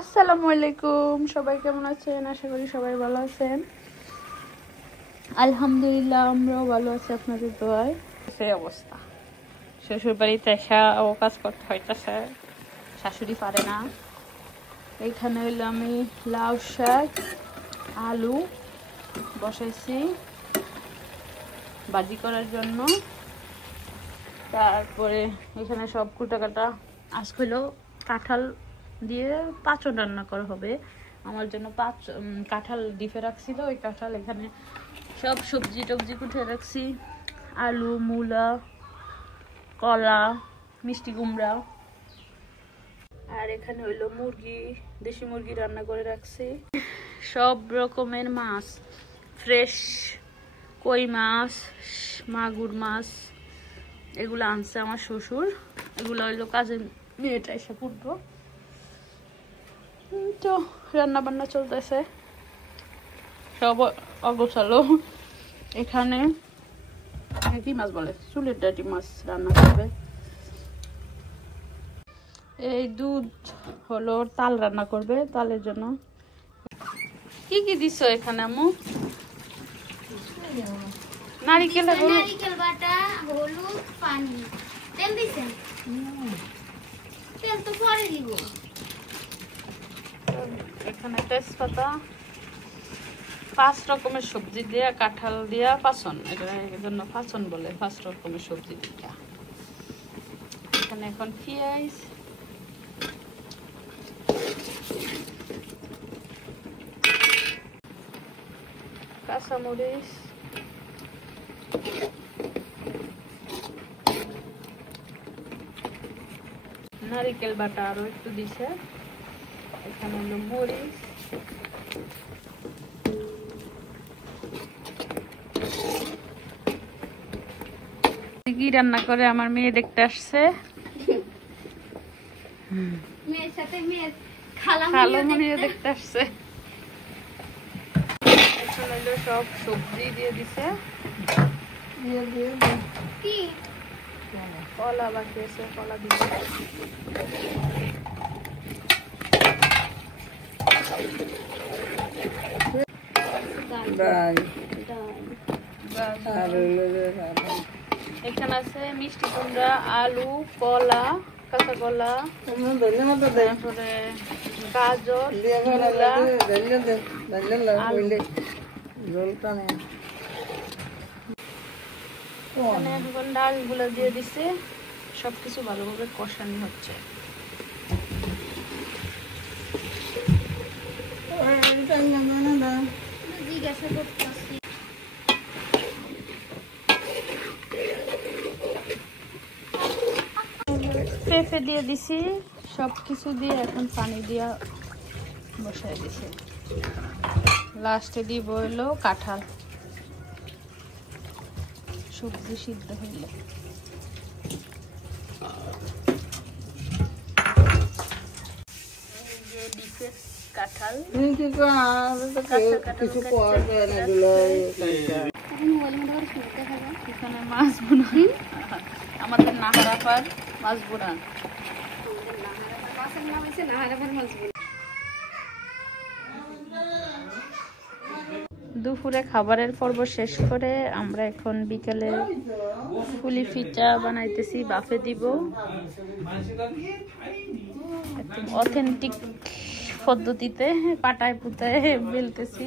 আসসালামু আলাইকুম, সবাই কেমন আছেন? আশা করি সবাই ভালো আছেন। আলহামদুলিল্লাহ আমরাও ভালো আছি আপনাদের দোয়ায়। সেই অবস্থা, শ্বশুর বাড়িতে এসা ও কাজ করতে হইতেছে, শাশুড়ি পারে না। এইখানে হইলো আমি লাউ শাক আলু বসাইছি ভাজি করার জন্য। তারপরে এখানে সব কুটাকাটা আজকে হইলো কাঁঠাল দিয়ে পাঁচন রান্না করা হবে। আমার জন্য কাঁঠাল ডিপে রাখছিল, ওই কাঁঠাল এখানে সব সবজি টবজি কুটে রাখছি, আলু মূলা কলা মিষ্টি কুমড়া। আর এখানে হইলো মুরগি, দেশি মুরগি রান্না করে রাখছি। সব রকমের মাছ, ফ্রেশ কই মাছ মাগুর মাছ এগুলো আনছে আমার শ্বশুর। এগুলো হইলো কাজের মেয়েটা এসে কুটবো। তো রান্না বান্না চলতেছে, সব অগোছালো। এখানে কি মাছ বলে, চুলের ডাটি মাছ রান্না করবে। এই দুধ হলো তাল রান্না করবে, তালের জন্য। কি কি দিছো এখানে আম্মু? নারিকেল বাটা, হলুদ, পানি। তেল দিছেন? তেল তো পরে দিব। এখানে তেজপাতা, 5 রকমের সবজি দিয়া কাঁঠাল দিয়া পাচন, এর জন্য পাচন বলে। 5 রকমের সবজি দিয়া। এখানে এখন পেঁয়াজ, কাঁচামরিচ, নারিকেল বাটা আরো একটু দিছে। এখানে হলো মরিচ, কি রান্না করে আমার মেয়ে দেখতে আসছে। মেয়ের সাথে মেয়ের খালামণিও দেখতে আসছে। এখন হলো সব সবজি দিয়ে দিছে। কি কলা বাকি আছে, কলা দিবে। এখানে আছে মিষ্টি কুমড়া, আলু, কলা, কাঁচা কলা, তারপরে গাজর, এখানে এখন ডাল গুলো দিয়ে দিছে। সবকিছু ভালোভাবে কষানো হচ্ছে। জিজ্ঞাসা করতেছি। পেঁপে দিয়ে দিছি, সবকিছু দিয়ে এখন পানি দিয়া বসাই দিছি। লাস্টে দিব হইলো কাঁঠাল, সবজি সিদ্ধ হইলে। কাঁঠাল এখানে মাছ বোনা, আমাদের নাহারাপার মাছ বোনা। দুপুরে খাবারের পর্ব শেষ করে আমরা এখন বিকেলে ফুলি পিঠা বানাইতেছি, বাফে দিব। একদম অথেন্টিক পদ্ধতিতে পাটায় পুতায় বেলতেছি।